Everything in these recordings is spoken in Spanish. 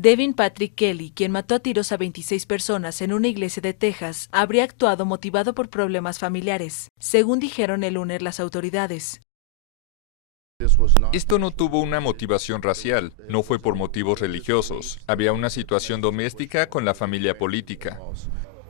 Devin Patrick Kelly, quien mató a tiros a 26 personas en una iglesia de Texas, habría actuado motivado por problemas familiares, según dijeron el lunes las autoridades. Esto no tuvo una motivación racial, no fue por motivos religiosos. Había una situación doméstica con la familia política.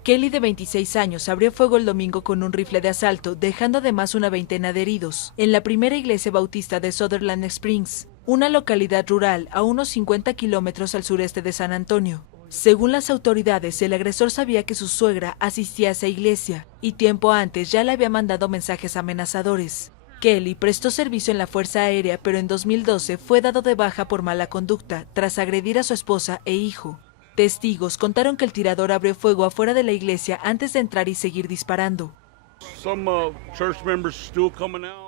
Kelly, de 26 años, abrió fuego el domingo con un rifle de asalto, dejando además una veintena de heridos, en la primera iglesia bautista de Sutherland Springs, una localidad rural a unos 50 kilómetros al sureste de San Antonio. Según las autoridades, el agresor sabía que su suegra asistía a esa iglesia y tiempo antes ya le había mandado mensajes amenazadores. Kelly prestó servicio en la Fuerza Aérea, pero en 2012 fue dado de baja por mala conducta tras agredir a su esposa e hijo. Testigos contaron que el tirador abrió fuego afuera de la iglesia antes de entrar y seguir disparando.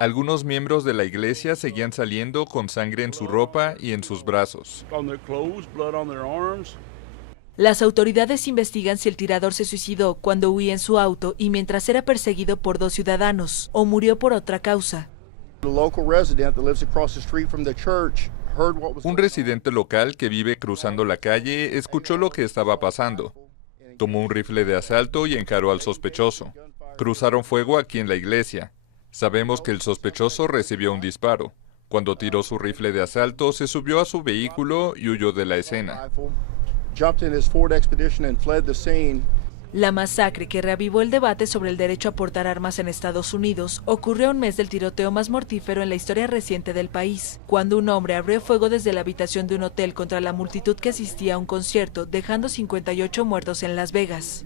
Algunos miembros de la iglesia seguían saliendo con sangre en su ropa y en sus brazos. Las autoridades investigan si el tirador se suicidó cuando huía en su auto y mientras era perseguido por dos ciudadanos, o murió por otra causa. Un residente local que vive cruzando la calle escuchó lo que estaba pasando. Tomó un rifle de asalto y encaró al sospechoso. Cruzaron fuego aquí en la iglesia. Sabemos que el sospechoso recibió un disparo. Cuando tiró su rifle de asalto, se subió a su vehículo y huyó de la escena. La masacre, que reavivó el debate sobre el derecho a portar armas en Estados Unidos, ocurrió a un mes del tiroteo más mortífero en la historia reciente del país, cuando un hombre abrió fuego desde la habitación de un hotel contra la multitud que asistía a un concierto, dejando 58 muertos en Las Vegas.